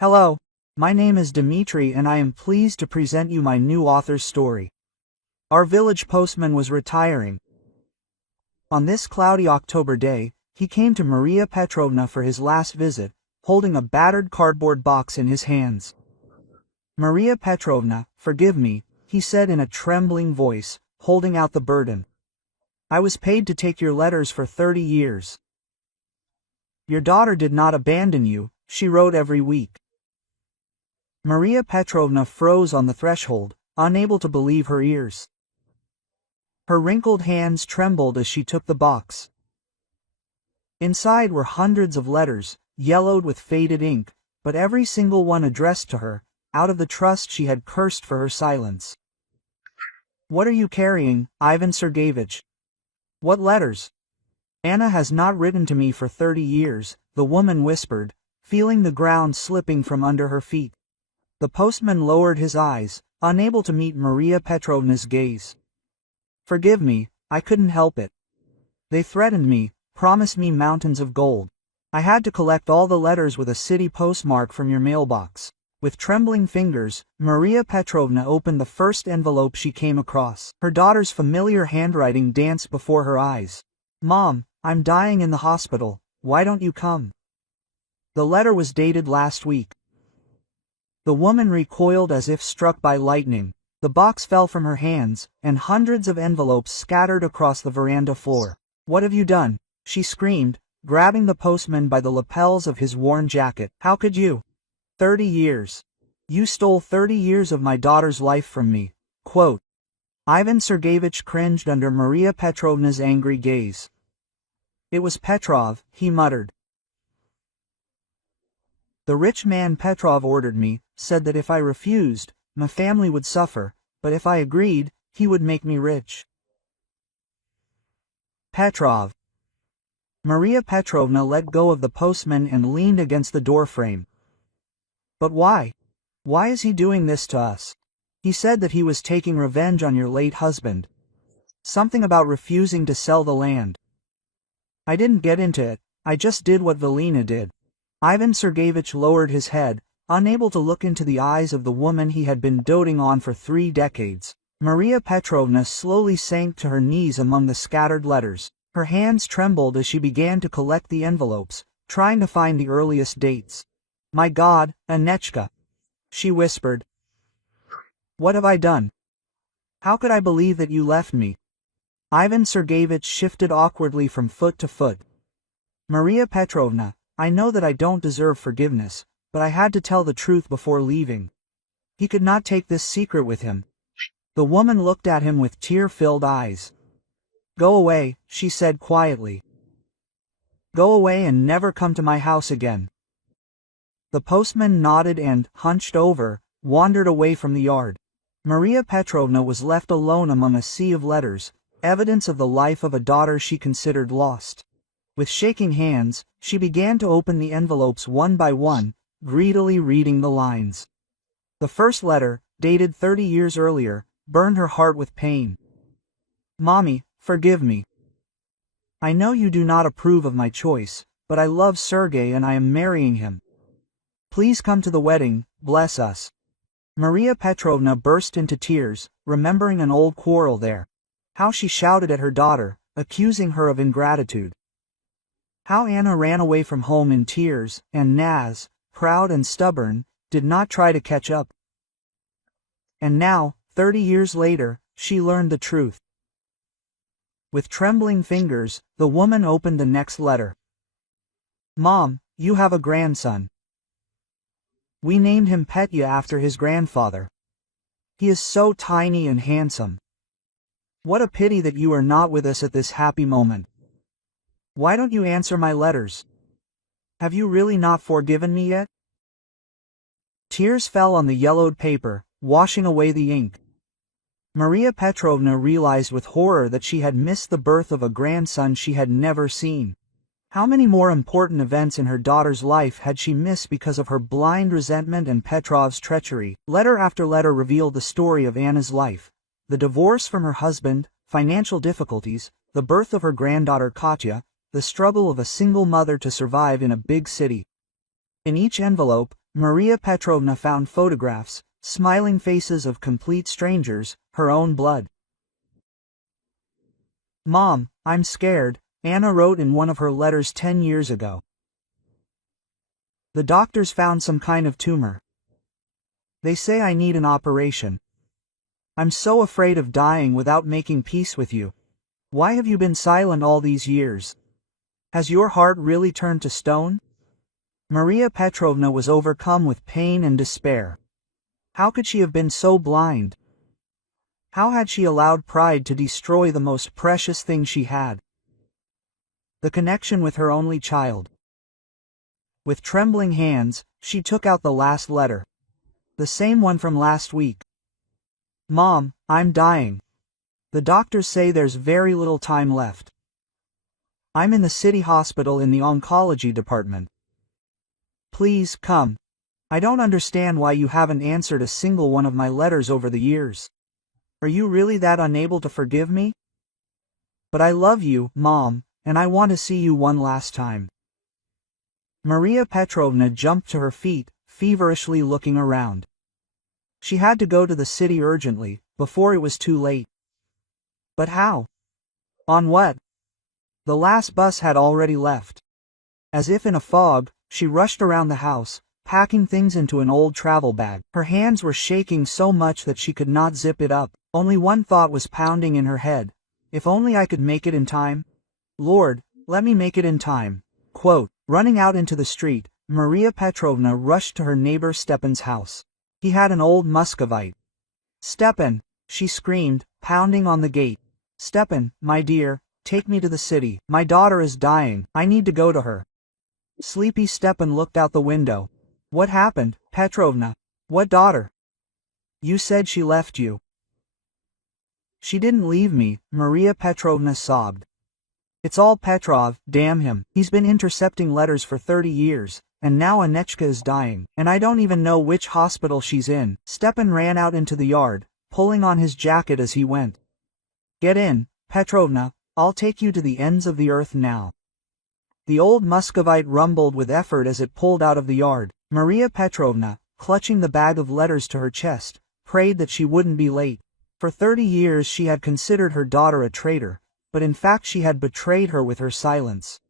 Hello, my name is Dimitri and I am pleased to present you my new author's story. Our village postman was retiring. On this cloudy October day, he came to Maria Petrovna for his last visit, holding a battered cardboard box in his hands. Maria Petrovna, forgive me, he said in a trembling voice, holding out the burden. I was paid to take your letters for 30 years. Your daughter did not abandon you, she wrote every week. Maria Petrovna froze on the threshold, unable to believe her ears. Her wrinkled hands trembled as she took the box. Inside were hundreds of letters, yellowed with faded ink, but every single one addressed to her, out of the trust she had cursed for her silence. What are you carrying, Ivan Sergeyevich? What letters? Anna has not written to me for 30 years, the woman whispered, feeling the ground slipping from under her feet. The postman lowered his eyes, unable to meet Maria Petrovna's gaze. Forgive me, I couldn't help it. They threatened me, promised me mountains of gold. I had to collect all the letters with a city postmark from your mailbox. With trembling fingers, Maria Petrovna opened the first envelope she came across. Her daughter's familiar handwriting danced before her eyes. Mom, I'm dying in the hospital, why don't you come? The letter was dated last week. The woman recoiled as if struck by lightning. The box fell from her hands, and hundreds of envelopes scattered across the veranda floor. What have you done? She screamed, grabbing the postman by the lapels of his worn jacket. How could you? 30 years. You stole 30 years of my daughter's life from me. Quote. Ivan Sergeyevich cringed under Maria Petrovna's angry gaze. It was Petrov, he muttered. The rich man Petrov ordered me, said that if I refused, my family would suffer, but if I agreed, he would make me rich. Petrov. Maria Petrovna let go of the postman and leaned against the doorframe. But why? Why is he doing this to us? He said that he was taking revenge on your late husband. Something about refusing to sell the land. I didn't get into it, I just did what Velina did. Ivan Sergeyevich lowered his head, unable to look into the eyes of the woman he had been doting on for 3 decades. Maria Petrovna slowly sank to her knees among the scattered letters. Her hands trembled as she began to collect the envelopes, trying to find the earliest dates. My God, Anechka, she whispered. What have I done? How could I believe that you left me? Ivan Sergeyevich shifted awkwardly from foot to foot. Maria Petrovna, I know that I don't deserve forgiveness, but I had to tell the truth before leaving. He could not take this secret with him. The woman looked at him with tear-filled eyes. Go away, she said quietly. Go away and never come to my house again. The postman nodded and, hunched over, wandered away from the yard. Maria Petrovna was left alone among a sea of letters, evidence of the life of a daughter she considered lost. With shaking hands, she began to open the envelopes one by one, greedily reading the lines. The first letter, dated 30 years earlier, burned her heart with pain. Mommy, forgive me. I know you do not approve of my choice, but I love Sergey and I am marrying him. Please come to the wedding, bless us. Maria Petrovna burst into tears, remembering an old quarrel there. How she shouted at her daughter, accusing her of ingratitude. How Anna ran away from home in tears, and Naz, proud and stubborn, did not try to catch up. And now, 30 years later, she learned the truth. With trembling fingers, the woman opened the next letter. Mom, you have a grandson. We named him Petya after his grandfather. He is so tiny and handsome. What a pity that you are not with us at this happy moment. Why don't you answer my letters? Have you really not forgiven me yet? Tears fell on the yellowed paper, washing away the ink. Maria Petrovna realized with horror that she had missed the birth of a grandson she had never seen. How many more important events in her daughter's life had she missed because of her blind resentment and Petrov's treachery? Letter after letter revealed the story of Anna's life. The divorce from her husband, financial difficulties, the birth of her granddaughter Katya, the struggle of a single mother to survive in a big city. In each envelope, Maria Petrovna found photographs, smiling faces of complete strangers, her own blood. "Mom, I'm scared," Anna wrote in one of her letters 10 years ago. "The doctors found some kind of tumor. They say I need an operation. I'm so afraid of dying without making peace with you. Why have you been silent all these years? Has your heart really turned to stone?" Maria Petrovna was overcome with pain and despair. How could she have been so blind? How had she allowed pride to destroy the most precious thing she had? The connection with her only child. With trembling hands, she took out the last letter. The same one from last week. "Mom, I'm dying. The doctors say there's very little time left. I'm in the city hospital in the oncology department. Please come. I don't understand why you haven't answered a single one of my letters over the years. Are you really that unable to forgive me? But I love you, Mom, and I want to see you one last time." Maria Petrovna jumped to her feet, feverishly looking around. She had to go to the city urgently, before it was too late. But how? On what? The last bus had already left. As if in a fog, she rushed around the house, packing things into an old travel bag. Her hands were shaking so much that she could not zip it up. Only one thought was pounding in her head. If only I could make it in time. Lord, let me make it in time. Running out into the street, Maria Petrovna rushed to her neighbor Stepan's house. He had an old Muscovite. "Stepan," she screamed, pounding on the gate. "Stepan, my dear, take me to the city. My daughter is dying. I need to go to her." Sleepy Stepan looked out the window. "What happened, Petrovna? What daughter? You said she left you." "She didn't leave me," Maria Petrovna sobbed. "It's all Petrov, damn him. He's been intercepting letters for 30 years, and now Anechka is dying, and I don't even know which hospital she's in." Stepan ran out into the yard, pulling on his jacket as he went. "Get in, Petrovna, I'll take you to the ends of the earth now." The old Muscovite rumbled with effort as it pulled out of the yard. Maria Petrovna, clutching the bag of letters to her chest, prayed that she wouldn't be late. For 30 years she had considered her daughter a traitor, but in fact she had betrayed her with her silence.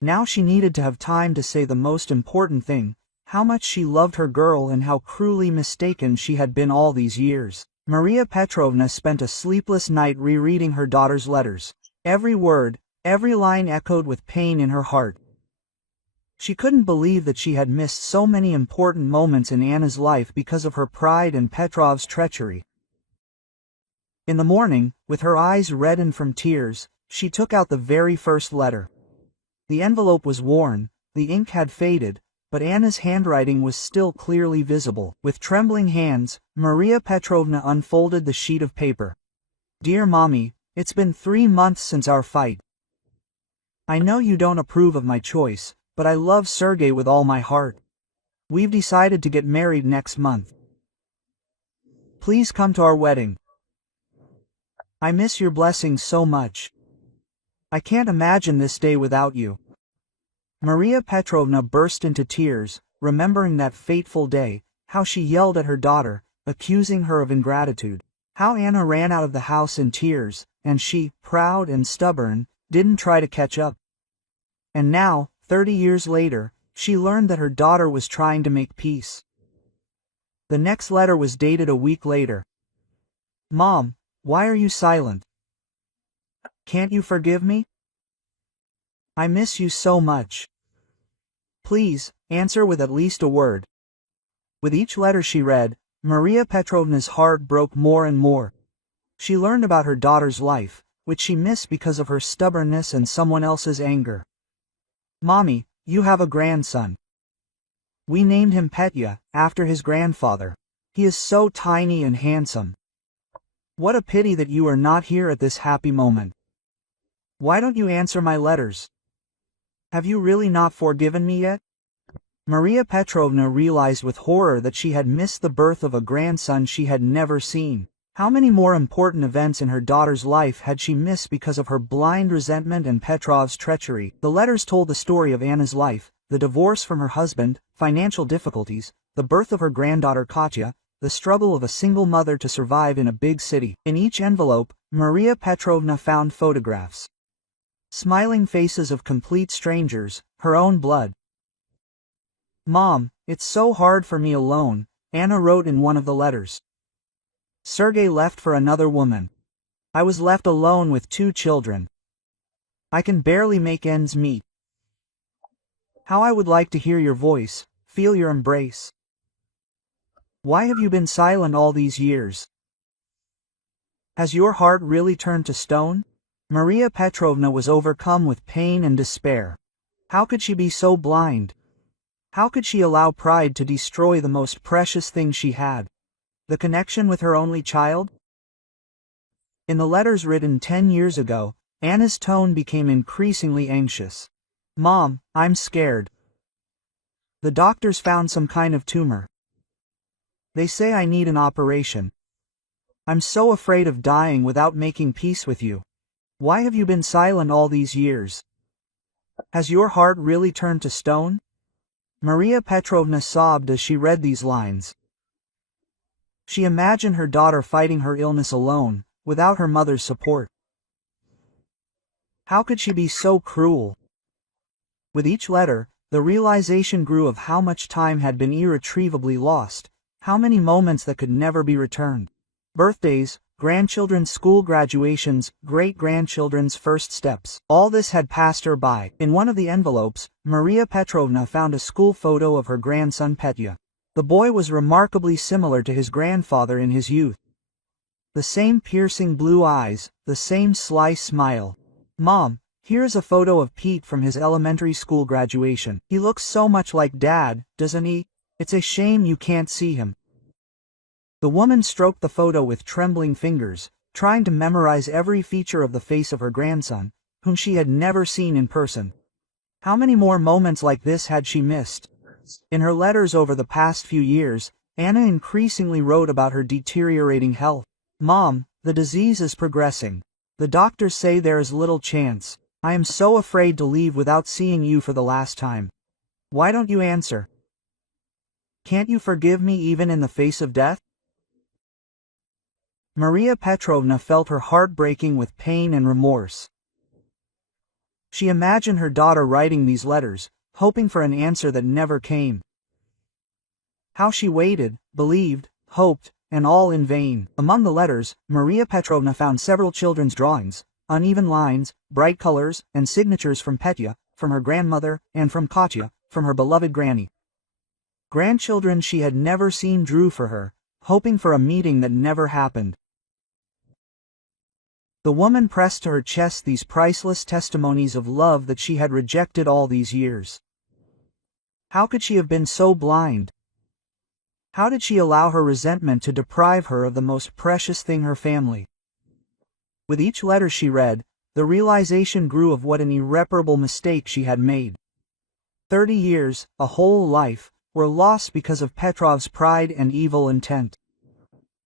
Now she needed to have time to say the most important thing, how much she loved her girl and how cruelly mistaken she had been all these years. Maria Petrovna spent a sleepless night rereading her daughter's letters. Every word, every line echoed with pain in her heart. She couldn't believe that she had missed so many important moments in Anna's life because of her pride and Petrov's treachery. In the morning, with her eyes reddened from tears, she took out the very first letter. The envelope was worn, the ink had faded, but Anna's handwriting was still clearly visible. With trembling hands, Maria Petrovna unfolded the sheet of paper. "Dear Mommy, it's been 3 months since our fight. I know you don't approve of my choice, but I love Sergey with all my heart. We've decided to get married next month. Please come to our wedding. I miss your blessings so much. I can't imagine this day without you." Maria Petrovna burst into tears, remembering that fateful day, how she yelled at her daughter, accusing her of ingratitude. How Anna ran out of the house in tears, and she, proud and stubborn, didn't try to catch up. And now, 30 years later, she learned that her daughter was trying to make peace. The next letter was dated a week later. "Mom, why are you silent? Can't you forgive me? I miss you so much. Please, answer with at least a word." With each letter she read, Maria Petrovna's heart broke more and more. She learned about her daughter's life, which she missed because of her stubbornness and someone else's anger. "Mommy, you have a grandson. We named him Petya, after his grandfather. He is so tiny and handsome. What a pity that you are not here at this happy moment. Why don't you answer my letters? Have you really not forgiven me yet?" Maria Petrovna realized with horror that she had missed the birth of a grandson she had never seen. How many more important events in her daughter's life had she missed because of her blind resentment and Petrov's treachery? The letters told the story of Anna's life, the divorce from her husband, financial difficulties, the birth of her granddaughter Katya, the struggle of a single mother to survive in a big city. In each envelope, Maria Petrovna found photographs. Smiling faces of complete strangers, her own blood. "Mom, it's so hard for me alone," Anna wrote in one of the letters. "Sergei left for another woman. I was left alone with 2 children. I can barely make ends meet. How I would like to hear your voice, feel your embrace. Why have you been silent all these years? Has your heart really turned to stone?" Maria Petrovna was overcome with pain and despair. How could she be so blind? How could she allow pride to destroy the most precious thing she had? The connection with her only child? In the letters written 10 years ago, Anna's tone became increasingly anxious. "Mom, I'm scared. The doctors found some kind of tumor. They say I need an operation. I'm so afraid of dying without making peace with you. Why have you been silent all these years? Has your heart really turned to stone?" Maria Petrovna sobbed as she read these lines. She imagined her daughter fighting her illness alone, without her mother's support. How could she be so cruel? With each letter, the realization grew of how much time had been irretrievably lost, how many moments that could never be returned. Birthdays, grandchildren's school graduations, great-grandchildren's first steps. All this had passed her by. In one of the envelopes, Maria Petrovna found a school photo of her grandson Petya. The boy was remarkably similar to his grandfather in his youth. The same piercing blue eyes, the same sly smile. "Mom, here's a photo of Pete from his elementary school graduation. He looks so much like Dad, doesn't he? It's a shame you can't see him." The woman stroked the photo with trembling fingers, trying to memorize every feature of the face of her grandson, whom she had never seen in person. How many more moments like this had she missed? In her letters over the past few years, Anna increasingly wrote about her deteriorating health. "Mom, the disease is progressing. The doctors say there is little chance. I am so afraid to leave without seeing you for the last time. Why don't you answer? Can't you forgive me even in the face of death?" Maria Petrovna felt her heart breaking with pain and remorse. She imagined her daughter writing these letters, hoping for an answer that never came. How she waited, believed, hoped, and all in vain. Among the letters, Maria Petrovna found several children's drawings, uneven lines, bright colors, and signatures from Petya, from her grandmother, and from Katya, from her beloved granny. Grandchildren she had never seen drew for her, hoping for a meeting that never happened. The woman pressed to her chest these priceless testimonies of love that she had rejected all these years. How could she have been so blind? How did she allow her resentment to deprive her of the most precious thing, her family? With each letter she read, the realization grew of what an irreparable mistake she had made. 30 years, a whole life, were lost because of Petrov's pride and evil intent.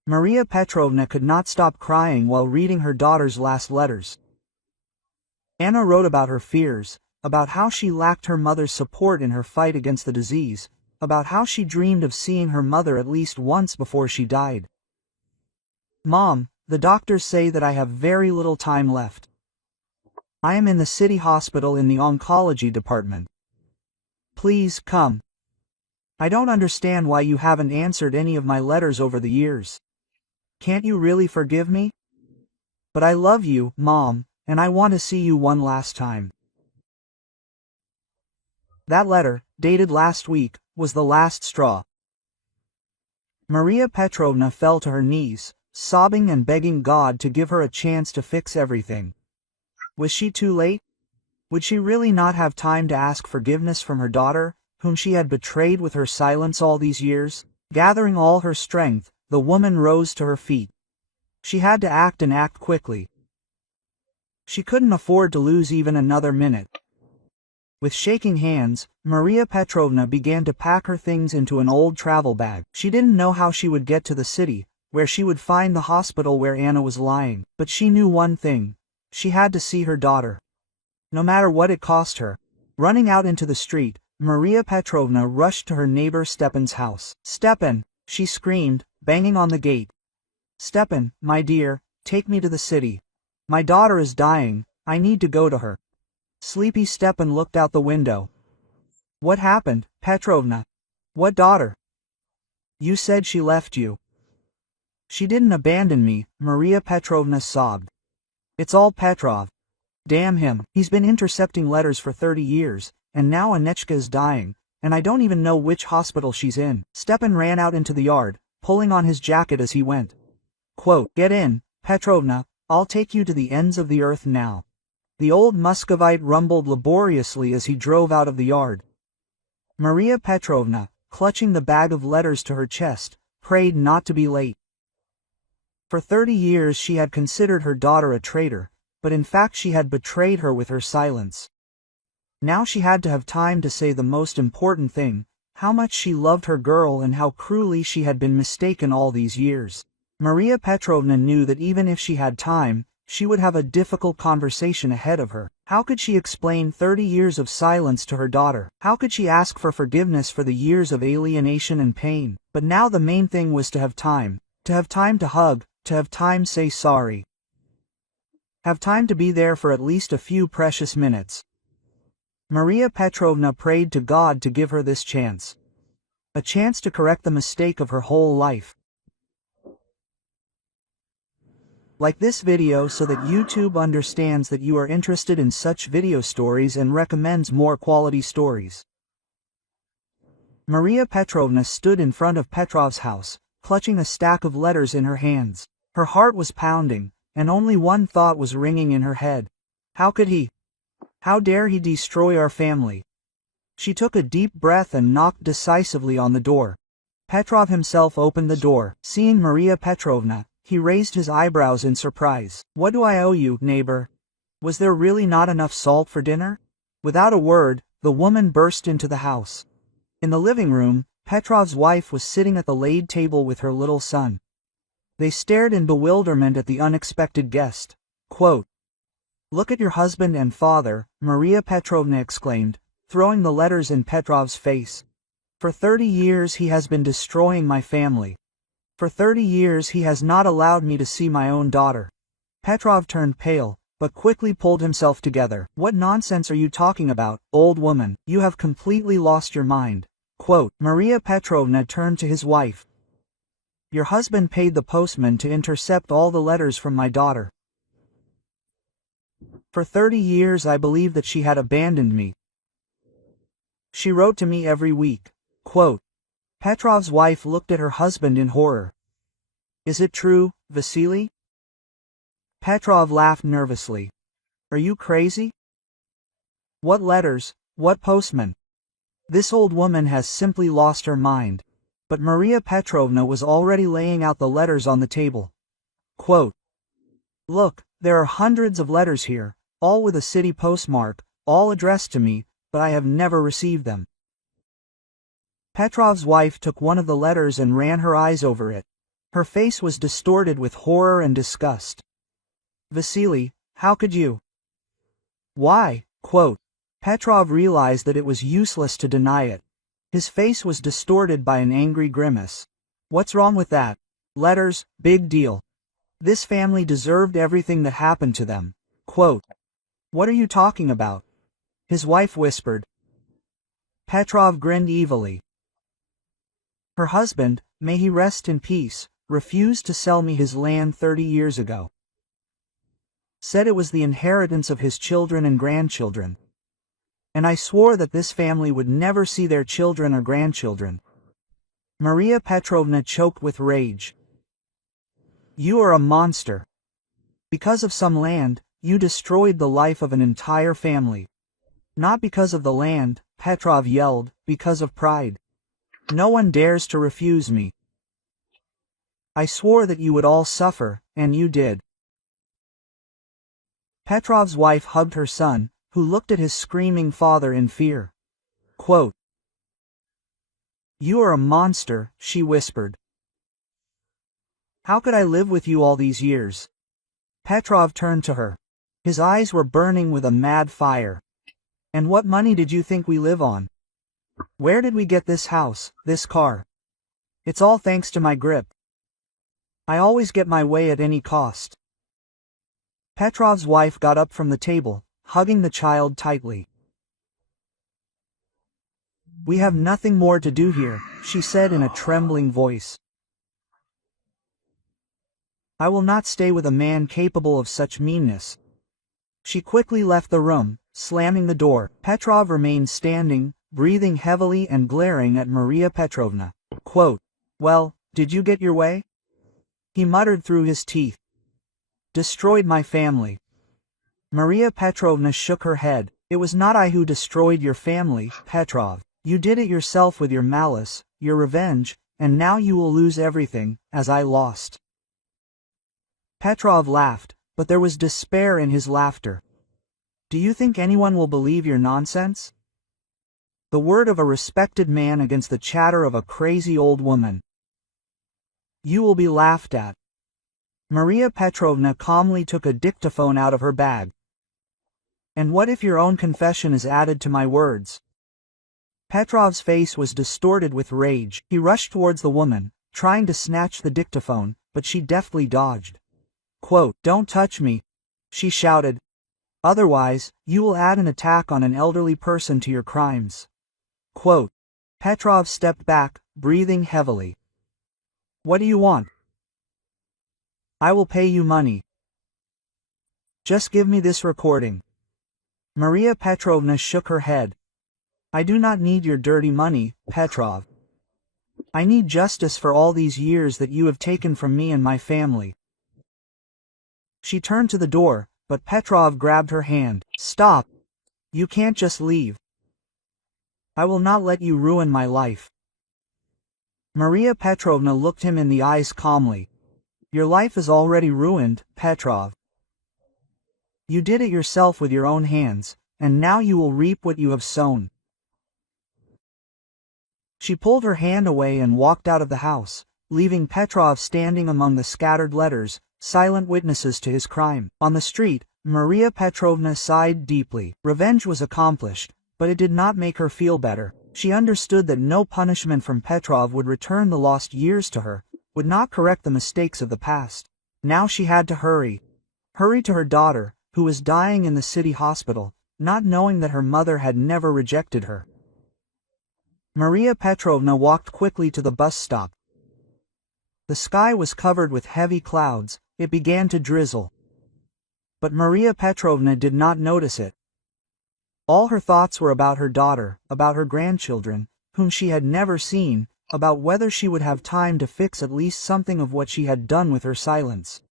Maria Petrovna could not stop crying while reading her daughter's last letters. Anna wrote about her fears, about how she lacked her mother's support in her fight against the disease, about how she dreamed of seeing her mother at least once before she died. "Mom, the doctors say that I have very little time left. I am in the city hospital in the oncology department. Please come. I don't understand why you haven't answered any of my letters over the years. Can't you really forgive me? But I love you, Mom, and I want to see you one last time." That letter, dated last week, was the last straw. Maria Petrovna fell to her knees, sobbing and begging God to give her a chance to fix everything. Was she too late? Would she really not have time to ask forgiveness from her daughter, whom she had betrayed with her silence all these years? Gathering all her strength, the woman rose to her feet. She had to act and act quickly. She couldn't afford to lose even another minute. With shaking hands, Maria Petrovna began to pack her things into an old travel bag. She didn't know how she would get to the city, where she would find the hospital where Anna was lying, but she knew one thing: she had to see her daughter. No matter what it cost her. Running out into the street, Maria Petrovna rushed to her neighbor Stepan's house. "Stepan!" she screamed, banging on the gate. "Stepan, my dear, take me to the city. My daughter is dying, I need to go to her." Sleepy Stepan looked out the window. "What happened, Petrovna? What daughter? You said she left you." "She didn't abandon me," Maria Petrovna sobbed. "It's all Petrov. Damn him, he's been intercepting letters for 30 years, and now Anechka is dying, and I don't even know which hospital she's in." Stepan ran out into the yard, pulling on his jacket as he went. Quote, "Get in, Petrovna, I'll take you to the ends of the earth now." The old Muscovite rumbled laboriously as he drove out of the yard. Maria Petrovna, clutching the bag of letters to her chest, prayed not to be late. For 30 years she had considered her daughter a traitor, but in fact she had betrayed her with her silence. Now she had to have time to say the most important thing, how much she loved her girl and how cruelly she had been mistaken all these years. Maria Petrovna knew that even if she had time, she would have a difficult conversation ahead of her. How could she explain 30 years of silence to her daughter? How could she ask for forgiveness for the years of alienation and pain? But now the main thing was to have time to hug, to have time say sorry. Have time to be there for at least a few precious minutes. Maria Petrovna prayed to God to give her this chance. A chance to correct the mistake of her whole life. Like this video so that YouTube understands that you are interested in such video stories and recommends more quality stories. Maria Petrovna stood in front of Petrov's house, clutching a stack of letters in her hands. Her heart was pounding, and only one thought was ringing in her head. How could he? How dare he destroy our family? She took a deep breath and knocked decisively on the door. Petrov himself opened the door. Seeing Maria Petrovna, he raised his eyebrows in surprise. "What do I owe you, neighbor? Was there really not enough salt for dinner?" Without a word, the woman burst into the house. In the living room, Petrov's wife was sitting at the laid table with her little son. They stared in bewilderment at the unexpected guest. Quote, "Look at your husband and father," Maria Petrovna exclaimed, throwing the letters in Petrov's face. "For 30 years he has been destroying my family. For 30 years he has not allowed me to see my own daughter." Petrov turned pale, but quickly pulled himself together. "What nonsense are you talking about, old woman? You have completely lost your mind." Quote, Maria Petrovna turned to his wife. "Your husband paid the postman to intercept all the letters from my daughter. For 30 years I believed that she had abandoned me. She wrote to me every week." Quote, Petrov's wife looked at her husband in horror. "Is it true, Vasily?" Petrov laughed nervously. "Are you crazy? What letters, what postman? This old woman has simply lost her mind." But Maria Petrovna was already laying out the letters on the table. Quote, "Look, there are hundreds of letters here, all with a city postmark, all addressed to me, but I have never received them." Petrov's wife took one of the letters and ran her eyes over it. Her face was distorted with horror and disgust. "Vasily, how could you? Why?" Quote, Petrov realized that it was useless to deny it. His face was distorted by an angry grimace. "What's wrong with that? Letters, big deal. This family deserved everything that happened to them." Quote, "What are you talking about?" his wife whispered. Petrov grinned evilly. "Her husband, may he rest in peace, refused to sell me his land 30 years ago. Said it was the inheritance of his children and grandchildren. And I swore that this family would never see their children or grandchildren." Maria Petrovna choked with rage. "You are a monster. Because of some land, you destroyed the life of an entire family. Not because of the land," Petrov yelled, "because of pride. No one dares to refuse me. I swore that you would all suffer, and you did." Petrov's wife hugged her son, who looked at his screaming father in fear. Quote, "You are a monster," she whispered. "How could I live with you all these years?" Petrov turned to her. His eyes were burning with a mad fire. "And what money did you think we live on? Where did we get this house, this car? It's all thanks to my grip. I always get my way at any cost. Petrov's wife got up from the table, hugging the child tightly. We have nothing more to do here, she said in a trembling voice. I will not stay with a man capable of such meanness. She quickly left the room, slamming the door. Petrov remained standing, breathing heavily and glaring at Maria Petrovna. Quote, "Well, did you get your way?" he muttered through his teeth. "Destroyed my family." Maria Petrovna shook her head. "It was not I who destroyed your family, Petrov. You did it yourself with your malice, your revenge, and now you will lose everything, as I lost." Petrov laughed, but there was despair in his laughter. "Do you think anyone will believe your nonsense? The word of a respected man against the chatter of a crazy old woman. You will be laughed at." Maria Petrovna calmly took a dictaphone out of her bag. "And what if your own confession is added to my words?" Petrov's face was distorted with rage. He rushed towards the woman, trying to snatch the dictaphone, but she deftly dodged. Quote, "Don't touch me," she shouted. "Otherwise, you will add an attack on an elderly person to your crimes." Quote. Petrov stepped back, breathing heavily. "What do you want?" "I will pay you money. Just give me this recording." Maria Petrovna shook her head. "I do not need your dirty money, Petrov. I need justice for all these years that you have taken from me and my family." She turned to the door, but Petrov grabbed her hand. "Stop! You can't just leave. I will not let you ruin my life." Maria Petrovna looked him in the eyes calmly. "Your life is already ruined, Petrov. You did it yourself with your own hands, and now you will reap what you have sown." She pulled her hand away and walked out of the house, leaving Petrov standing among the scattered letters, silent witnesses to his crime. On the street, Maria Petrovna sighed deeply. Revenge was accomplished, but it did not make her feel better. She understood that no punishment from Petrov would return the lost years to her, would not correct the mistakes of the past. Now she had to hurry. Hurry to her daughter, who was dying in the city hospital, not knowing that her mother had never rejected her. Maria Petrovna walked quickly to the bus stop. The sky was covered with heavy clouds. It began to drizzle. But Maria Petrovna did not notice it. All her thoughts were about her daughter, about her grandchildren, whom she had never seen, about whether she would have time to fix at least something of what she had done with her silence.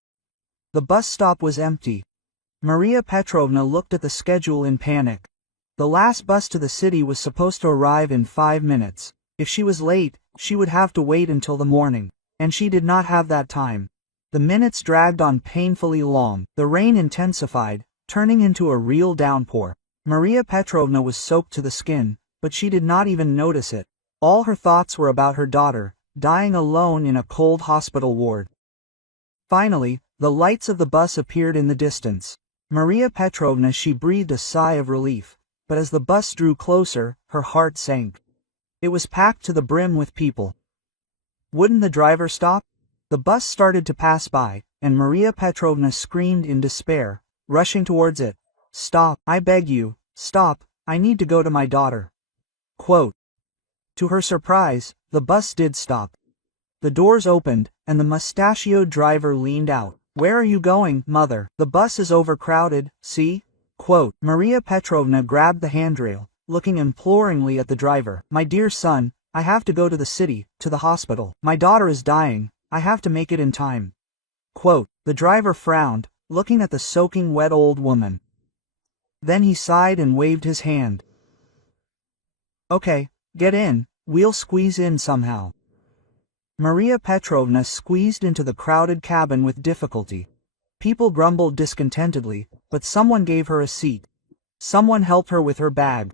The bus stop was empty. Maria Petrovna looked at the schedule in panic. The last bus to the city was supposed to arrive in 5 minutes. If she was late, she would have to wait until the morning, and she did not have that time. The minutes dragged on painfully long. The rain intensified, turning into a real downpour. Maria Petrovna was soaked to the skin, but she did not even notice it. All her thoughts were about her daughter, dying alone in a cold hospital ward. Finally, the lights of the bus appeared in the distance. Maria Petrovna, she breathed a sigh of relief, but as the bus drew closer, her heart sank. It was packed to the brim with people. Wouldn't the driver stop? The bus started to pass by, and Maria Petrovna screamed in despair, rushing towards it. "Stop, I beg you, stop, I need to go to my daughter." Quote. To her surprise, the bus did stop. The doors opened, and the mustachioed driver leaned out. "Where are you going, mother? The bus is overcrowded, see?" Quote. Maria Petrovna grabbed the handrail, looking imploringly at the driver. "My dear son, I have to go to the city, to the hospital. My daughter is dying, I have to make it in time." Quote. The driver frowned, looking at the soaking wet old woman. Then he sighed and waved his hand. "Okay, get in, we'll squeeze in somehow." Maria Petrovna squeezed into the crowded cabin with difficulty. People grumbled discontentedly, but someone gave her a seat. Someone helped her with her bag.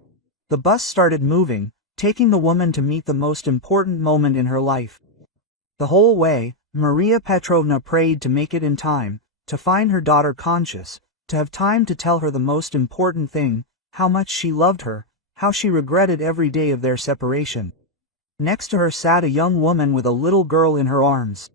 The bus started moving, taking the woman to meet the most important moment in her life. The whole way, Maria Petrovna prayed to make it in time, to find her daughter conscious, to have time to tell her the most important thing, how much she loved her, how she regretted every day of their separation. Next to her sat a young woman with a little girl in her arms.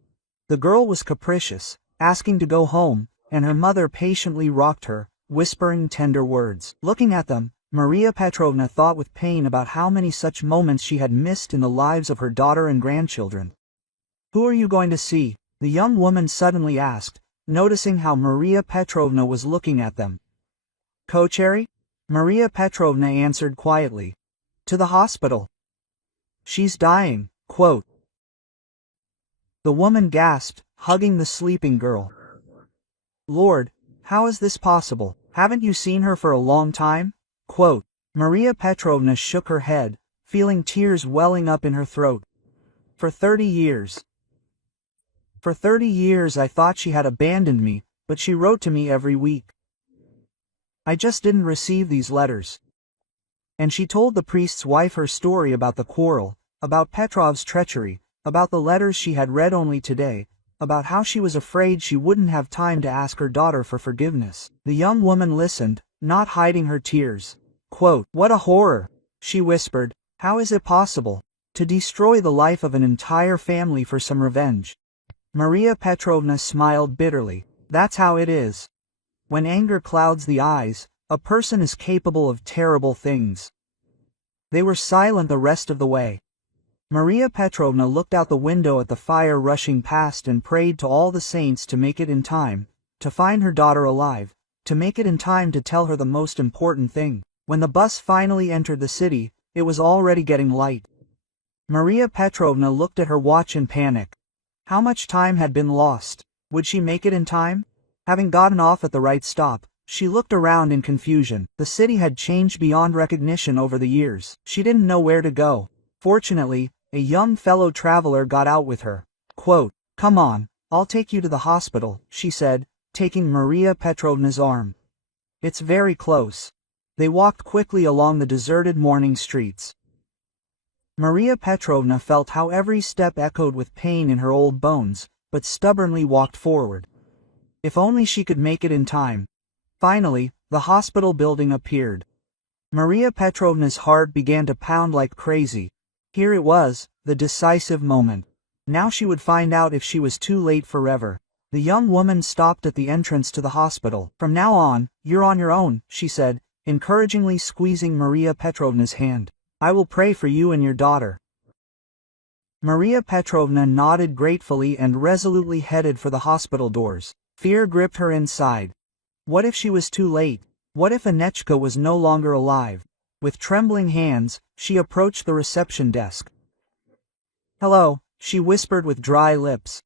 The girl was capricious, asking to go home, and her mother patiently rocked her, whispering tender words. Looking at them, Maria Petrovna thought with pain about how many such moments she had missed in the lives of her daughter and grandchildren. "Who are you going to see?" the young woman suddenly asked, noticing how Maria Petrovna was looking at them. "Kocheri?" Maria Petrovna answered quietly. "To the hospital. She's dying." Quote. The woman gasped, hugging the sleeping girl. "Lord, how is this possible? Haven't you seen her for a long time?" Quote. Maria Petrovna shook her head, feeling tears welling up in her throat. "For 30 years. For 30 years I thought she had abandoned me, but she wrote to me every week. I just didn't receive these letters." And she told the priest's wife her story about the quarrel, about Petrov's treachery, about the letters she had read only today, about how she was afraid she wouldn't have time to ask her daughter for forgiveness. The young woman listened, not hiding her tears. Quote, "What a horror," she whispered. "How is it possible to destroy the life of an entire family for some revenge?" Maria Petrovna smiled bitterly. "That's how it is. When anger clouds the eyes, a person is capable of terrible things." They were silent the rest of the way. Maria Petrovna looked out the window at the fire rushing past and prayed to all the saints to make it in time, to find her daughter alive, to make it in time to tell her the most important thing. When the bus finally entered the city, it was already getting light. Maria Petrovna looked at her watch in panic. How much time had been lost? Would she make it in time? Having gotten off at the right stop, she looked around in confusion. The city had changed beyond recognition over the years. She didn't know where to go. Fortunately, a young fellow traveler got out with her. Quote, "Come on, I'll take you to the hospital," she said, taking Maria Petrovna's arm. "It's very close." They walked quickly along the deserted morning streets. Maria Petrovna felt how every step echoed with pain in her old bones, but stubbornly walked forward. If only she could make it in time. Finally, the hospital building appeared. Maria Petrovna's heart began to pound like crazy. Here it was, the decisive moment. Now she would find out if she was too late forever. The young woman stopped at the entrance to the hospital. "From now on, you're on your own," she said, encouragingly squeezing Maria Petrovna's hand. "I will pray for you and your daughter." Maria Petrovna nodded gratefully and resolutely headed for the hospital doors. Fear gripped her inside. What if she was too late? What if Anechka was no longer alive? With trembling hands, she approached the reception desk. "Hello," she whispered with dry lips.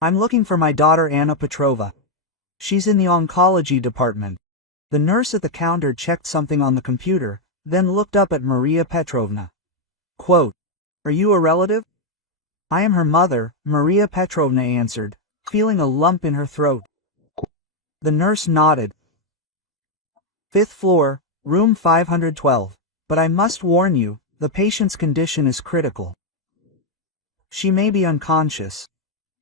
"I'm looking for my daughter Anna Petrova. She's in the oncology department." The nurse at the counter checked something on the computer, then looked up at Maria Petrovna. Quote, "Are you a relative?" "I am her mother," Maria Petrovna answered, feeling a lump in her throat. The nurse nodded. "5th floor, room 512. But I must warn you, the patient's condition is critical. She may be unconscious."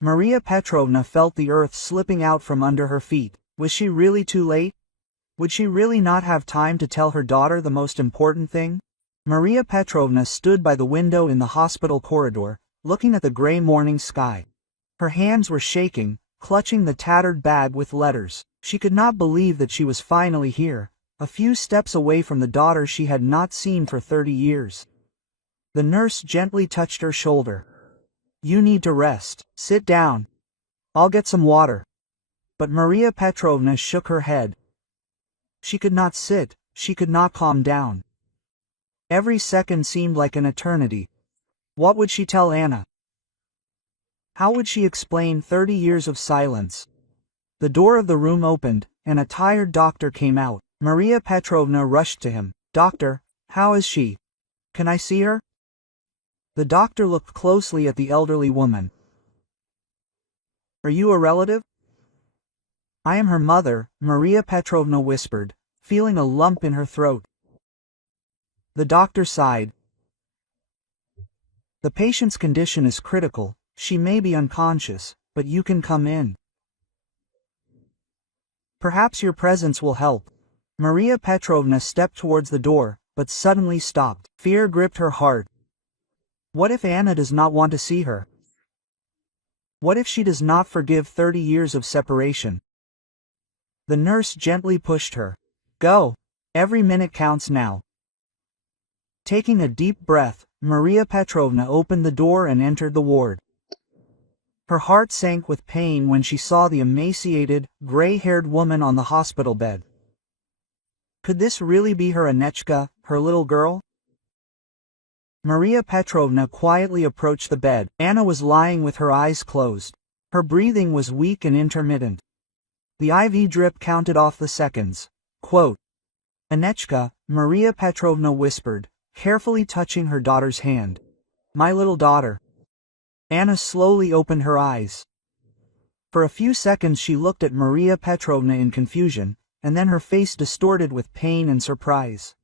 Maria Petrovna felt the earth slipping out from under her feet. Was she really too late? Would she really not have time to tell her daughter the most important thing? Maria Petrovna stood by the window in the hospital corridor, looking at the gray morning sky. Her hands were shaking, clutching the tattered bag with letters. She could not believe that she was finally here, a few steps away from the daughter she had not seen for 30 years. The nurse gently touched her shoulder. "You need to rest. Sit down. I'll get some water." But Maria Petrovna shook her head. She could not sit, she could not calm down. Every second seemed like an eternity. What would she tell Anna? How would she explain 30 years of silence? The door of the room opened, and a tired doctor came out. Maria Petrovna rushed to him. "Doctor, how is she? Can I see her?" The doctor looked closely at the elderly woman. "Are you a relative?" "I am her mother," Maria Petrovna whispered, feeling a lump in her throat. The doctor sighed. "The patient's condition is critical. She may be unconscious, but you can come in. Perhaps your presence will help." Maria Petrovna stepped towards the door, but suddenly stopped. Fear gripped her heart. What if Anna does not want to see her? What if she does not forgive 30 years of separation? The nurse gently pushed her. Go. Every minute counts now. Taking a deep breath, Maria Petrovna opened the door and entered the ward. Her heart sank with pain when she saw the emaciated, gray-haired woman on the hospital bed. Could this really be her Anechka, her little girl? Maria Petrovna quietly approached the bed. Anna was lying with her eyes closed. Her breathing was weak and intermittent. The IV drip counted off the seconds. Quote, Anechka, Maria Petrovna whispered, carefully touching her daughter's hand. My little daughter. Anna slowly opened her eyes. For a few seconds she looked at Maria Petrovna in confusion, and then her face distorted with pain and surprise.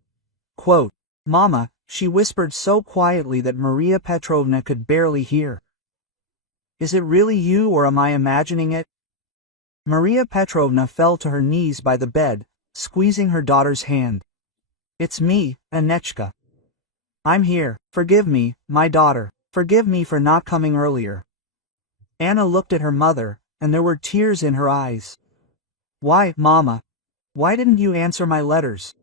Quote, Mama, she whispered so quietly that Maria Petrovna could barely hear. Is it really you or am I imagining it? Maria Petrovna fell to her knees by the bed, squeezing her daughter's hand. It's me, Anechka. I'm here. Forgive me, my daughter. Forgive me for not coming earlier. Anna looked at her mother, and there were tears in her eyes. Why, Mama? Why didn't you answer my letters?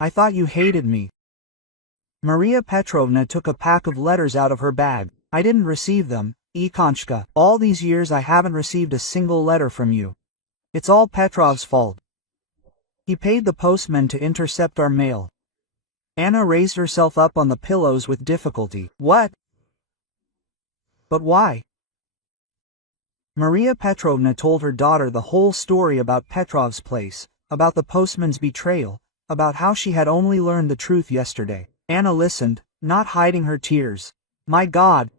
I thought you hated me. Maria Petrovna took a pack of letters out of her bag. I didn't receive them, Ikonchka. All these years I haven't received a single letter from you. It's all Petrov's fault. He paid the postman to intercept our mail. Anna raised herself up on the pillows with difficulty. What? But why? Maria Petrovna told her daughter the whole story about Petrov's place, about the postman's betrayal, about how she had only learned the truth yesterday. Anna listened, not hiding her tears. My God,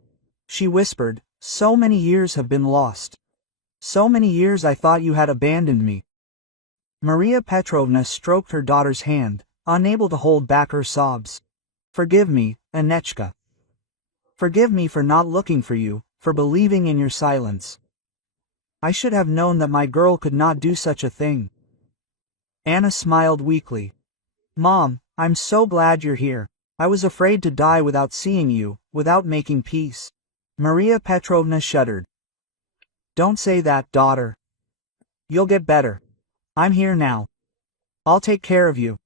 she whispered, so many years have been lost. So many years I thought you had abandoned me. Maria Petrovna stroked her daughter's hand, unable to hold back her sobs. Forgive me, Anechka. Forgive me for not looking for you, for believing in your silence. I should have known that my girl could not do such a thing. Anna smiled weakly. Mom, I'm so glad you're here. I was afraid to die without seeing you, without making peace. Maria Petrovna shuddered. Don't say that, daughter. You'll get better. I'm here now. I'll take care of you.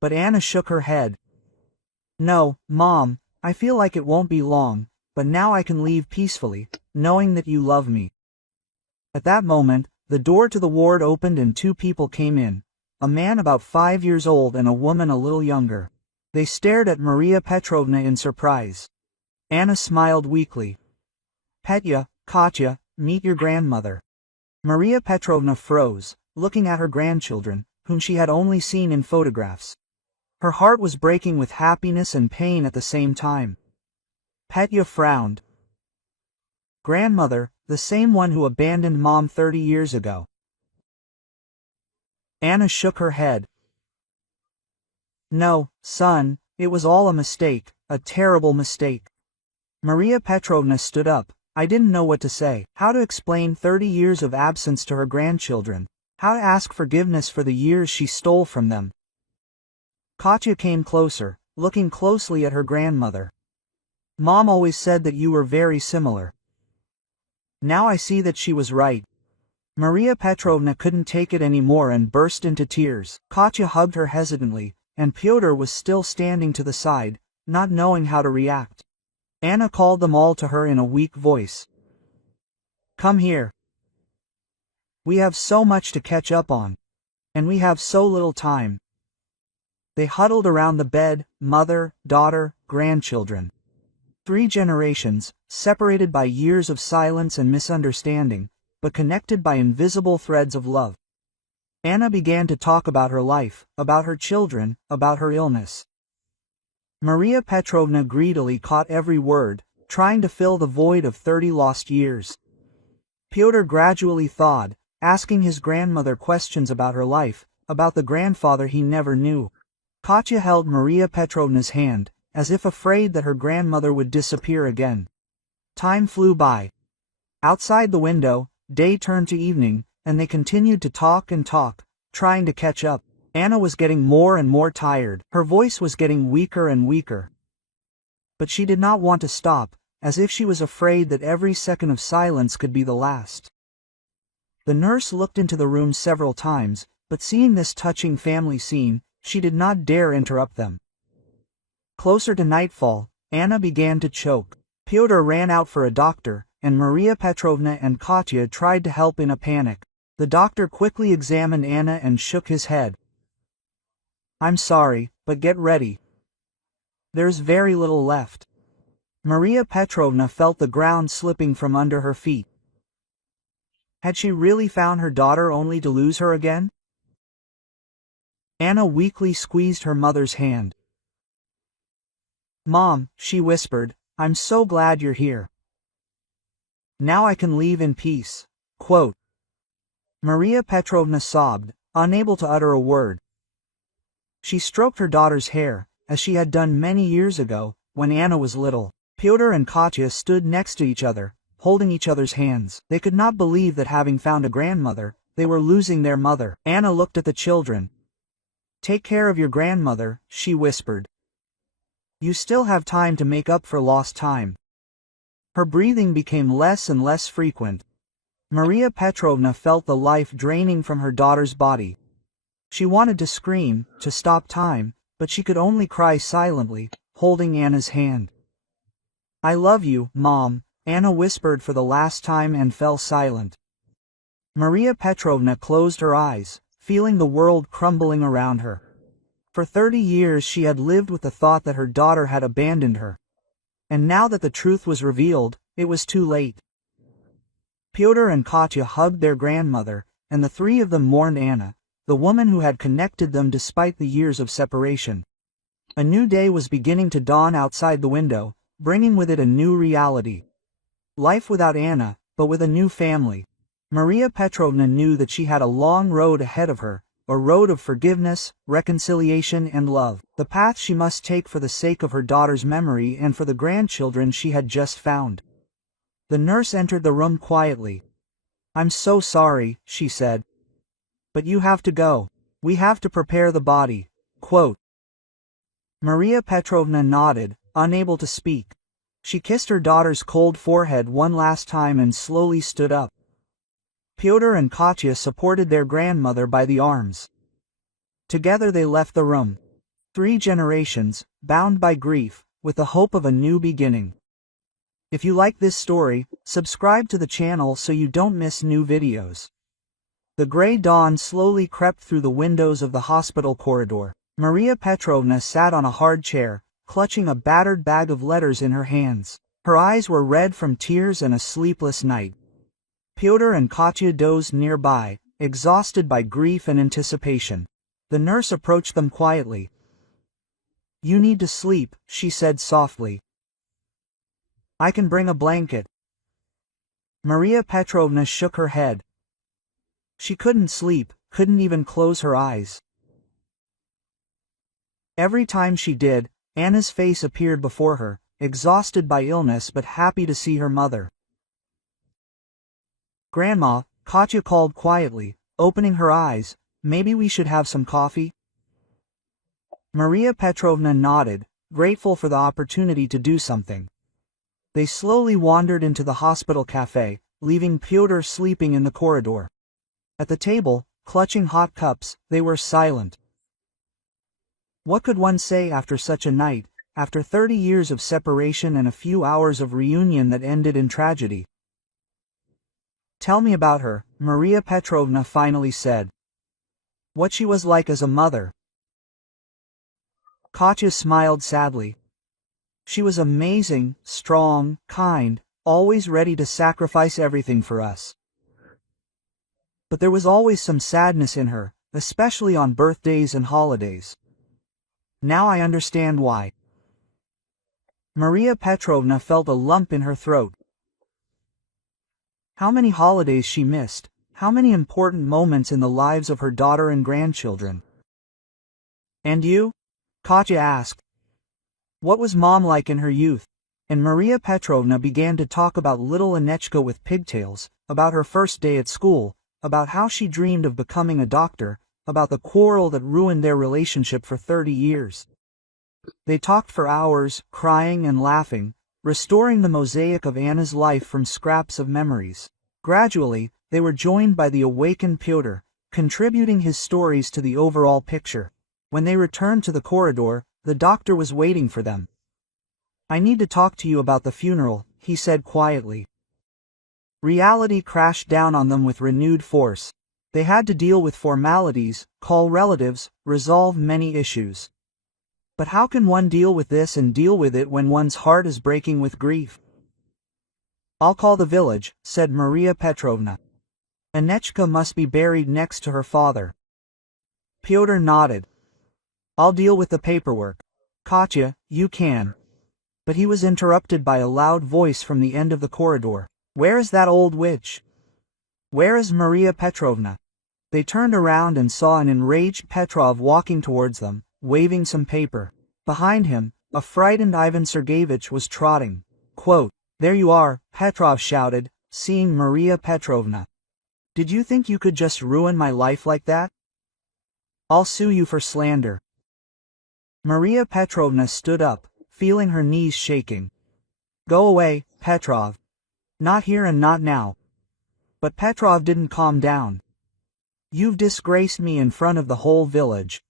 But Anna shook her head. No, Mom, I feel like it won't be long, but now I can leave peacefully, knowing that you love me. At that moment, the door to the ward opened and two people came in, a man about 5 years old and a woman a little younger. They stared at Maria Petrovna in surprise. Anna smiled weakly. Petya, Katya, meet your grandmother. Maria Petrovna froze, looking at her grandchildren, whom she had only seen in photographs. Her heart was breaking with happiness and pain at the same time. Petya frowned. Grandmother, the same one who abandoned Mom 30 years ago. Anna shook her head. No, son, it was all a mistake, a terrible mistake. Maria Petrovna stood up. I didn't know what to say, how to explain 30 years of absence to her grandchildren, how to ask forgiveness for the years she stole from them. Katya came closer, looking closely at her grandmother. Mom always said that you were very similar. Now I see that she was right. Maria Petrovna couldn't take it anymore and burst into tears. Katya hugged her hesitantly, and Pyotr was still standing to the side, not knowing how to react. Anna called them all to her in a weak voice. Come here. We have so much to catch up on. And we have so little time. They huddled around the bed, mother, daughter, grandchildren. 3 generations, separated by years of silence and misunderstanding, but connected by invisible threads of love. Anna began to talk about her life, about her children, about her illness. Maria Petrovna greedily caught every word, trying to fill the void of 30 lost years. Pyotr gradually thawed, asking his grandmother questions about her life, about the grandfather he never knew. Katya held Maria Petrovna's hand, as if afraid that her grandmother would disappear again. Time flew by. Outside the window, day turned to evening, and they continued to talk and talk, trying to catch up. Anna was getting more and more tired. Her voice was getting weaker and weaker. But she did not want to stop, as if she was afraid that every second of silence could be the last. The nurse looked into the room several times, but seeing this touching family scene, she did not dare interrupt them. Closer to nightfall, Anna began to choke. Pyotr ran out for a doctor, and Maria Petrovna and Katya tried to help in a panic. The doctor quickly examined Anna and shook his head. "I'm sorry, but get ready. There's very little left." Maria Petrovna felt the ground slipping from under her feet. Had she really found her daughter only to lose her again? Anna weakly squeezed her mother's hand. "Mom," she whispered, "I'm so glad you're here. Now I can leave in peace." Quote. Maria Petrovna sobbed, unable to utter a word. She stroked her daughter's hair, as she had done many years ago, when Anna was little. Pyotr and Katya stood next to each other, holding each other's hands. They could not believe that having found a grandmother, they were losing their mother. Anna looked at the children. "Take care of your grandmother," she whispered. "You still have time to make up for lost time." Her breathing became less and less frequent. Maria Petrovna felt the life draining from her daughter's body. She wanted to scream, to stop time, but she could only cry silently, holding Anna's hand. "I love you, Mom," Anna whispered for the last time and fell silent. Maria Petrovna closed her eyes, feeling the world crumbling around her. For 30 years she had lived with the thought that her daughter had abandoned her. And now that the truth was revealed, it was too late. Pyotr and Katya hugged their grandmother, and the three of them mourned Anna, the woman who had connected them despite the years of separation. A new day was beginning to dawn outside the window, bringing with it a new reality. Life without Anna, but with a new family. Maria Petrovna knew that she had a long road ahead of her, a road of forgiveness, reconciliation and love, the path she must take for the sake of her daughter's memory and for the grandchildren she had just found. The nurse entered the room quietly. "I'm so sorry," she said. "But you have to go. We have to prepare the body." Quote. Maria Petrovna nodded, unable to speak. She kissed her daughter's cold forehead one last time and slowly stood up. Pyotr and Katya supported their grandmother by the arms. Together they left the room. 3 generations, bound by grief, with the hope of a new beginning. If you like this story, subscribe to the channel so you don't miss new videos. The gray dawn slowly crept through the windows of the hospital corridor. Maria Petrovna sat on a hard chair, clutching a battered bag of letters in her hands. Her eyes were red from tears and a sleepless night. Pyotr and Katya dozed nearby, exhausted by grief and anticipation. The nurse approached them quietly. "You need to sleep," she said softly. "I can bring a blanket." Maria Petrovna shook her head. She couldn't sleep, couldn't even close her eyes. Every time she did, Anna's face appeared before her, exhausted by illness but happy to see her mother. "Grandma," Katya called quietly, opening her eyes, "maybe we should have some coffee?" Maria Petrovna nodded, grateful for the opportunity to do something. They slowly wandered into the hospital cafe, leaving Pyotr sleeping in the corridor. At the table, clutching hot cups, they were silent. What could one say after such a night, after 30 years of separation and a few hours of reunion that ended in tragedy? "Tell me about her," Maria Petrovna finally said. "What she was like as a mother." Katya smiled sadly. "She was amazing, strong, kind, always ready to sacrifice everything for us. But there was always some sadness in her, especially on birthdays and holidays. Now I understand why." Maria Petrovna felt a lump in her throat. How many holidays she missed, how many important moments in the lives of her daughter and grandchildren. "And you?" Katya asked. "What was Mom like in her youth?" And Maria Petrovna began to talk about little Anechka with pigtails, about her first day at school, about how she dreamed of becoming a doctor, about the quarrel that ruined their relationship for 30 years. They talked for hours, crying and laughing, restoring the mosaic of Anna's life from scraps of memories. Gradually, they were joined by the awakened Pyotr, contributing his stories to the overall picture. When they returned to the corridor, the doctor was waiting for them. "I need to talk to you about the funeral," he said quietly. Reality crashed down on them with renewed force. They had to deal with formalities, call relatives, resolve many issues. But how can one deal with this and deal with it when one's heart is breaking with grief? "I'll call the village," said Maria Petrovna. "Anechka must be buried next to her father." Pyotr nodded. "I'll deal with the paperwork. Katya, you can." But he was interrupted by a loud voice from the end of the corridor. "Where is that old witch? Where is Maria Petrovna?" They turned around and saw an enraged Petrov walking towards them, waving some paper. Behind him, a frightened Ivan Sergeyevich was trotting. Quote, "There you are," Petrov shouted, seeing Maria Petrovna. "Did you think you could just ruin my life like that? I'll sue you for slander." Maria Petrovna stood up, feeling her knees shaking. "Go away, Petrov. Not here and not now." But Petrov didn't calm down. "You've disgraced me in front of the whole village.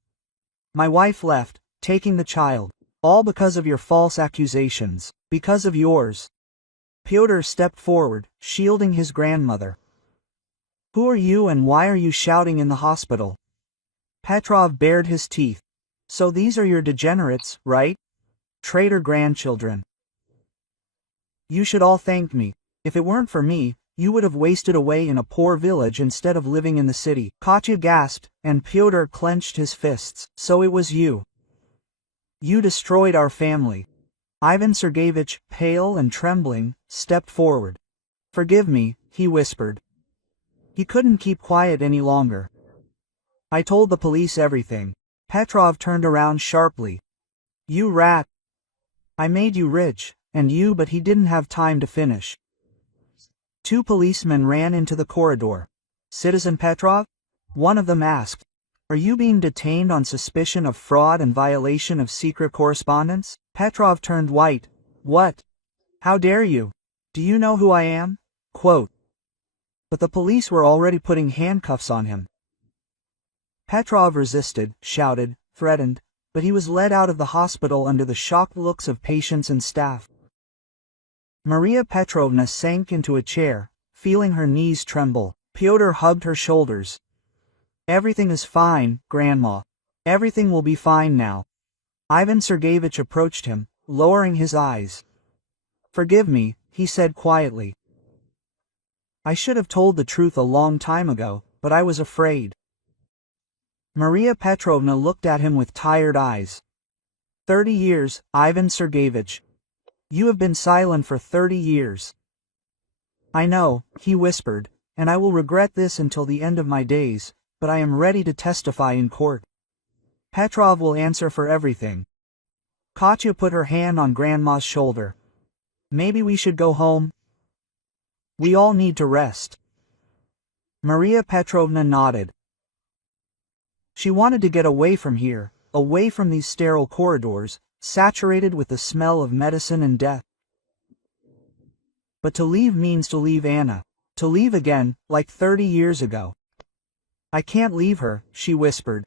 My wife left, taking the child. All because of your false accusations. Because of yours." Pyotr stepped forward, shielding his grandmother. "Who are you and why are you shouting in the hospital?" Petrov bared his teeth. "So these are your degenerates, right? Traitor grandchildren. You should all thank me. If it weren't for me, you would have wasted away in a poor village instead of living in the city." Katya gasped, and Pyotr clenched his fists. "So it was you. You destroyed our family." Ivan Sergeyevich, pale and trembling, stepped forward. "Forgive me," he whispered. He couldn't keep quiet any longer. "I told the police everything." Petrov turned around sharply. "You rat. I made you rich, and you," but he didn't have time to finish. Two policemen ran into the corridor. "Citizen Petrov?" one of them asked. "Are you being detained on suspicion of fraud and violation of secret correspondence?" Petrov turned white. "What? How dare you? Do you know who I am?" Quote. But the police were already putting handcuffs on him. Petrov resisted, shouted, threatened, but he was led out of the hospital under the shocked looks of patients and staff. Maria Petrovna sank into a chair, feeling her knees tremble. Pyotr hugged her shoulders. "Everything is fine, Grandma. Everything will be fine now." Ivan Sergeyevich approached him, lowering his eyes. "Forgive me," he said quietly. "I should have told the truth a long time ago, but I was afraid." Maria Petrovna looked at him with tired eyes. 30 years, Ivan Sergeyevich. You have been silent for 30 years. "I know," he whispered, "and I will regret this until the end of my days, but I am ready to testify in court. Petrov will answer for everything." Katya put her hand on Grandma's shoulder. "Maybe we should go home? We all need to rest." Maria Petrovna nodded. She wanted to get away from here, away from these sterile corridors, saturated with the smell of medicine and death. But to leave means to leave Anna. To leave again, like 30 years ago. "I can't leave her," she whispered.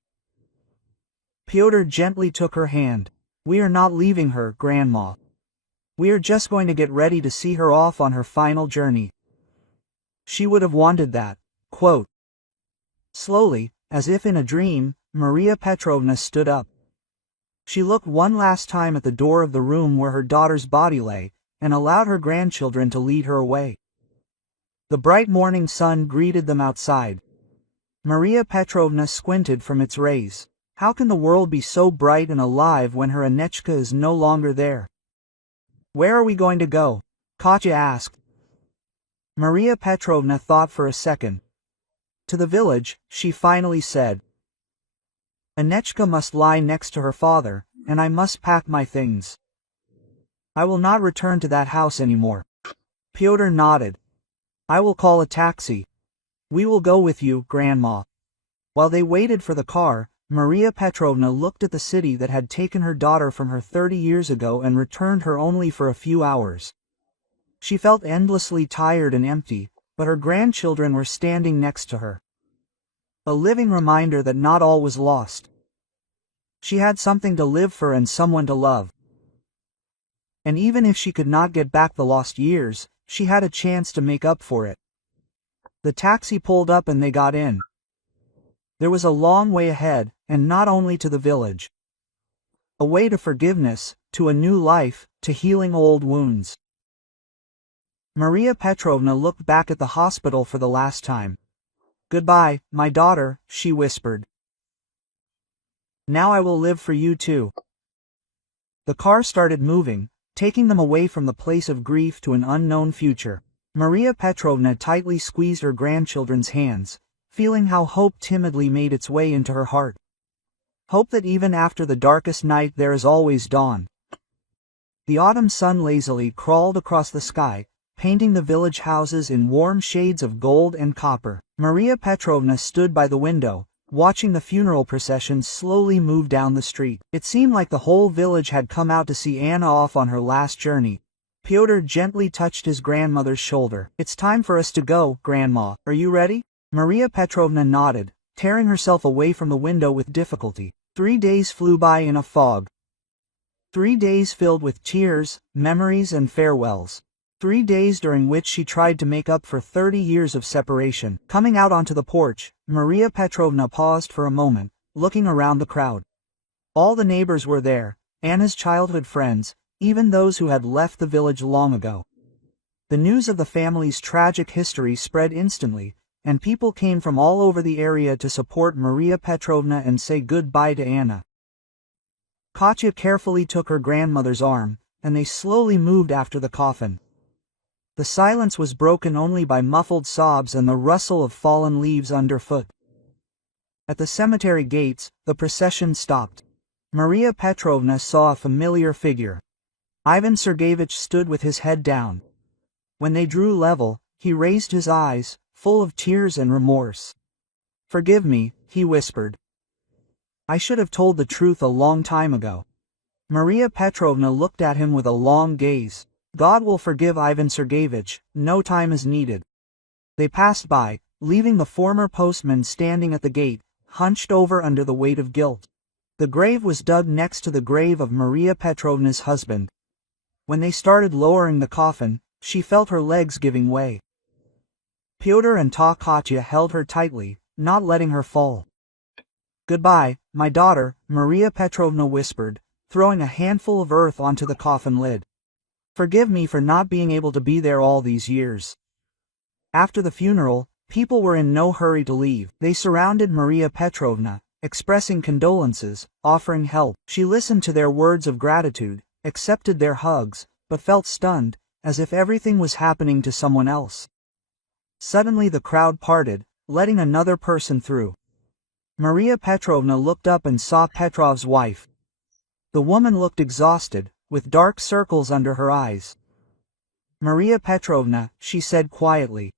Pyotr gently took her hand. "We are not leaving her, Grandma. We are just going to get ready to see her off on her final journey." She would have wanted that. Quote. Slowly, as if in a dream, Maria Petrovna stood up. She looked one last time at the door of the room where her daughter's body lay, and allowed her grandchildren to lead her away. The bright morning sun greeted them outside. Maria Petrovna squinted from its rays. How can the world be so bright and alive when her Anechka is no longer there? "Where are we going to go?" Katya asked. Maria Petrovna thought for a second. "To the village," she finally said. "Anechka must lie next to her father, and I must pack my things. I will not return to that house anymore." Pyotr nodded. "I will call a taxi. We will go with you, Grandma." While they waited for the car, Maria Petrovna looked at the city that had taken her daughter from her 30 years ago and returned her only for a few hours. She felt endlessly tired and empty, but her grandchildren were standing next to her. A living reminder that not all was lost. She had something to live for and someone to love. And even if she could not get back the lost years, she had a chance to make up for it. The taxi pulled up and they got in. There was a long way ahead, and not only to the village. A way to forgiveness, to a new life, to healing old wounds. Maria Petrovna looked back at the hospital for the last time. "Goodbye, my daughter," she whispered. "Now I will live for you too." The car started moving, taking them away from the place of grief to an unknown future. Maria Petrovna tightly squeezed her grandchildren's hands, feeling how hope timidly made its way into her heart. Hope that even after the darkest night there is always dawn. The autumn sun lazily crawled across the sky, painting the village houses in warm shades of gold and copper. Maria Petrovna stood by the window, watching the funeral procession slowly move down the street. It seemed like the whole village had come out to see Anna off on her last journey. Pyotr gently touched his grandmother's shoulder. "It's time for us to go, Grandma. Are you ready?" Maria Petrovna nodded, tearing herself away from the window with difficulty. 3 days flew by in a fog. 3 days filled with tears, memories and farewells. 3 days during which she tried to make up for 30 years of separation. Coming out onto the porch, Maria Petrovna paused for a moment, looking around the crowd. All the neighbors were there, Anna's childhood friends, even those who had left the village long ago. The news of the family's tragic history spread instantly, and people came from all over the area to support Maria Petrovna and say goodbye to Anna. Katya carefully took her grandmother's arm, and they slowly moved after the coffin. The silence was broken only by muffled sobs and the rustle of fallen leaves underfoot. At the cemetery gates, the procession stopped. Maria Petrovna saw a familiar figure. Ivan Sergeyevich stood with his head down. When they drew level, he raised his eyes, full of tears and remorse. "Forgive me," he whispered. "I should have told the truth a long time ago." Maria Petrovna looked at him with a long gaze. "God will forgive Ivan Sergeyevich, no time is needed." They passed by, leaving the former postman standing at the gate, hunched over under the weight of guilt. The grave was dug next to the grave of Maria Petrovna's husband. When they started lowering the coffin, she felt her legs giving way. Pyotr and Katya held her tightly, not letting her fall. "Goodbye, my daughter," Maria Petrovna whispered, throwing a handful of earth onto the coffin lid. "Forgive me for not being able to be there all these years." After the funeral, people were in no hurry to leave. They surrounded Maria Petrovna, expressing condolences, offering help. She listened to their words of gratitude, accepted their hugs, but felt stunned, as if everything was happening to someone else. Suddenly the crowd parted, letting another person through. Maria Petrovna looked up and saw Petrov's wife. The woman looked exhausted, with dark circles under her eyes. "Maria Petrovna," she said quietly.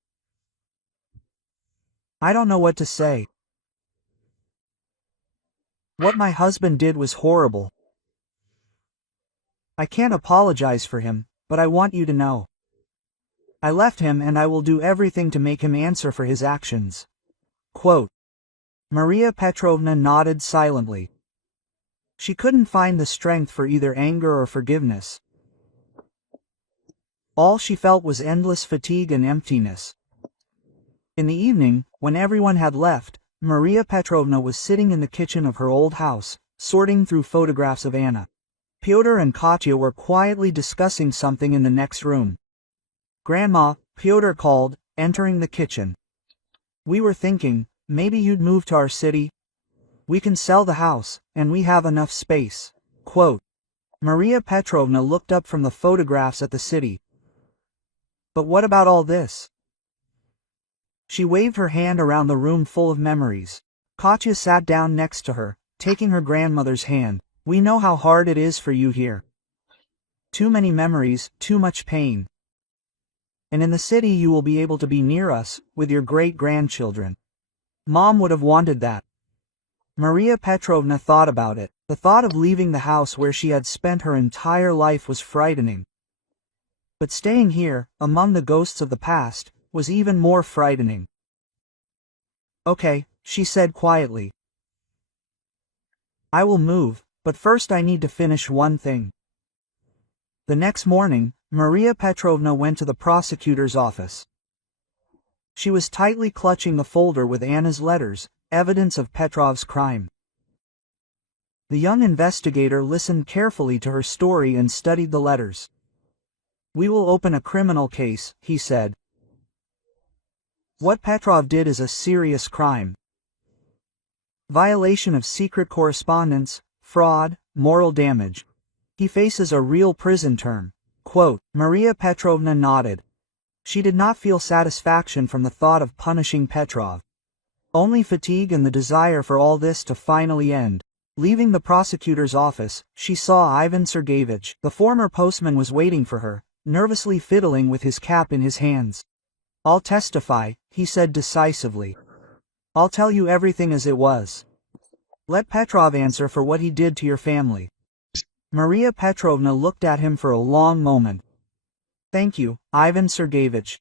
"I don't know what to say. What my husband did was horrible. I can't apologize for him, but I want you to know. I left him and I will do everything to make him answer for his actions." Quote. Maria Petrovna nodded silently. She couldn't find the strength for either anger or forgiveness. All she felt was endless fatigue and emptiness. In the evening, when everyone had left, Maria Petrovna was sitting in the kitchen of her old house, sorting through photographs of Anna. Pyotr and Katya were quietly discussing something in the next room. "Grandma," Pyotr called, entering the kitchen. "We were thinking, maybe you'd move to our city. We can sell the house, and we have enough space." Quote. Maria Petrovna looked up from the photographs at the city. "But what about all this?" She waved her hand around the room full of memories. Katya sat down next to her, taking her grandmother's hand. "We know how hard it is for you here. Too many memories, too much pain. And in the city you will be able to be near us, with your great-grandchildren. Mom would have wanted that. Maria Petrovna thought about it. The thought of leaving the house where she had spent her entire life was frightening. But staying here, among the ghosts of the past, was even more frightening. Okay, she said quietly. I will move, but first I need to finish one thing. The next morning, Maria Petrovna went to the prosecutor's office. She was tightly clutching the folder with Anna's letters, evidence of Petrov's crime. The young investigator listened carefully to her story and studied the letters. We will open a criminal case, he said. What Petrov did is a serious crime. Violation of secret correspondence, fraud, moral damage. He faces a real prison term. Quote, Maria Petrovna nodded. She did not feel satisfaction from the thought of punishing Petrov. Only fatigue and the desire for all this to finally end. Leaving the prosecutor's office, she saw Ivan Sergeyevich. The former postman was waiting for her, nervously fiddling with his cap in his hands. I'll testify, he said decisively. I'll tell you everything as it was. Let Petrov answer for what he did to your family. Maria Petrovna looked at him for a long moment. Thank you, Ivan Sergeyevich.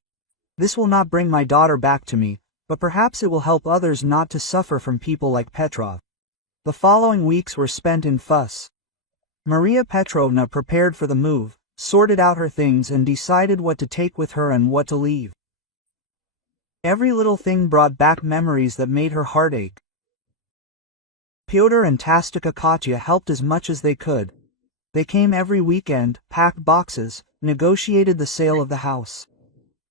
This will not bring my daughter back to me, but perhaps it will help others not to suffer from people like Petrov. The following weeks were spent in fuss. Maria Petrovna prepared for the move, sorted out her things and decided what to take with her and what to leave. Every little thing brought back memories that made her heart ache. Pyotr and Tastika Katya helped as much as they could. They came every weekend, packed boxes, negotiated the sale of the house.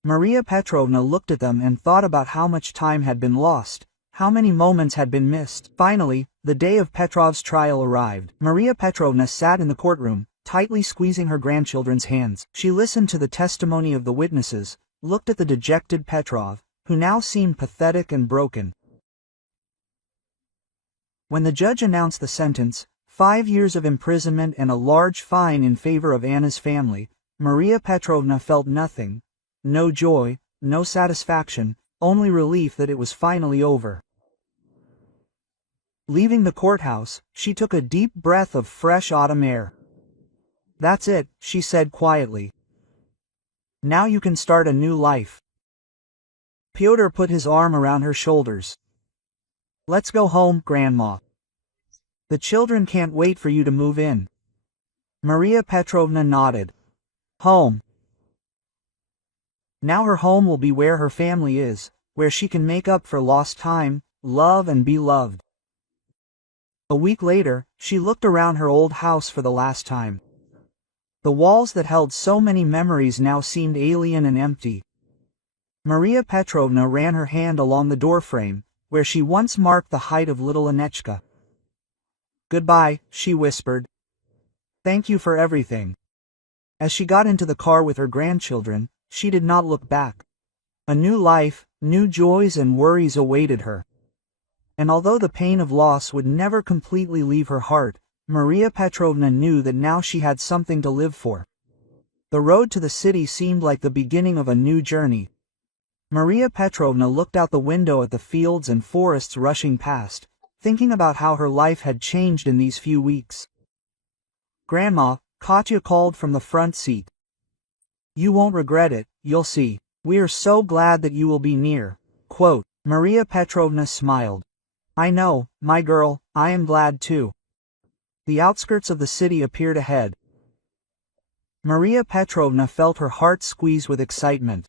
Maria Petrovna looked at them and thought about how much time had been lost, how many moments had been missed. Finally, the day of Petrov's trial arrived. Maria Petrovna sat in the courtroom, tightly squeezing her grandchildren's hands. She listened to the testimony of the witnesses, looked at the dejected Petrov, who now seemed pathetic and broken. When the judge announced the sentence, 5 years of imprisonment and a large fine in favor of Anna's family, Maria Petrovna felt nothing. No joy, no satisfaction, only relief that it was finally over. Leaving the courthouse, she took a deep breath of fresh autumn air. That's it, she said quietly. Now you can start a new life. Pyotr put his arm around her shoulders. Let's go home, Grandma. The children can't wait for you to move in. Maria Petrovna nodded. Home. Now her home will be where her family is, where she can make up for lost time, love and be loved. A week later, she looked around her old house for the last time. The walls that held so many memories now seemed alien and empty. Maria Petrovna ran her hand along the doorframe, where she once marked the height of little Anechka. Goodbye, she whispered. Thank you for everything. As she got into the car with her grandchildren, she did not look back. A new life, new joys and worries awaited her. And although the pain of loss would never completely leave her heart, Maria Petrovna knew that now she had something to live for. The road to the city seemed like the beginning of a new journey. Maria Petrovna looked out the window at the fields and forests rushing past, thinking about how her life had changed in these few weeks. Grandma, Katya called from the front seat. You won't regret it, you'll see. We are so glad that you will be near. Quote, Maria Petrovna smiled. I know, my girl, I am glad too. The outskirts of the city appeared ahead. Maria Petrovna felt her heart squeeze with excitement.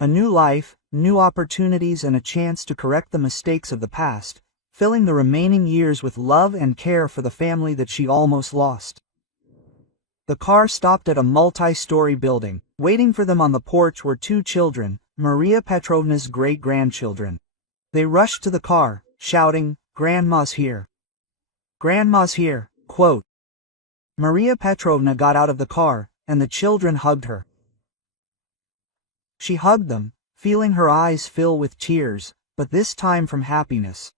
A new life, new opportunities and a chance to correct the mistakes of the past, filling the remaining years with love and care for the family that she almost lost. The car stopped at a multi-story building. Waiting for them on the porch were 2 children, Maria Petrovna's great-grandchildren. They rushed to the car, shouting, Grandma's here. Grandma's here, quote. Maria Petrovna got out of the car, and the children hugged her. She hugged them, feeling her eyes fill with tears, but this time from happiness.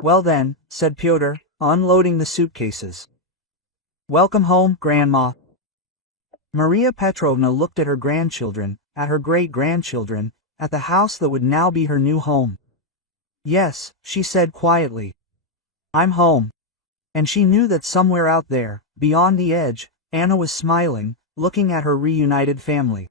Well then, said Pyotr, unloading the suitcases. Welcome home, Grandma. Maria Petrovna looked at her grandchildren, at her great-grandchildren, at the house that would now be her new home. Yes, she said quietly. I'm home. And she knew that somewhere out there, beyond the edge, Anna was smiling, looking at her reunited family.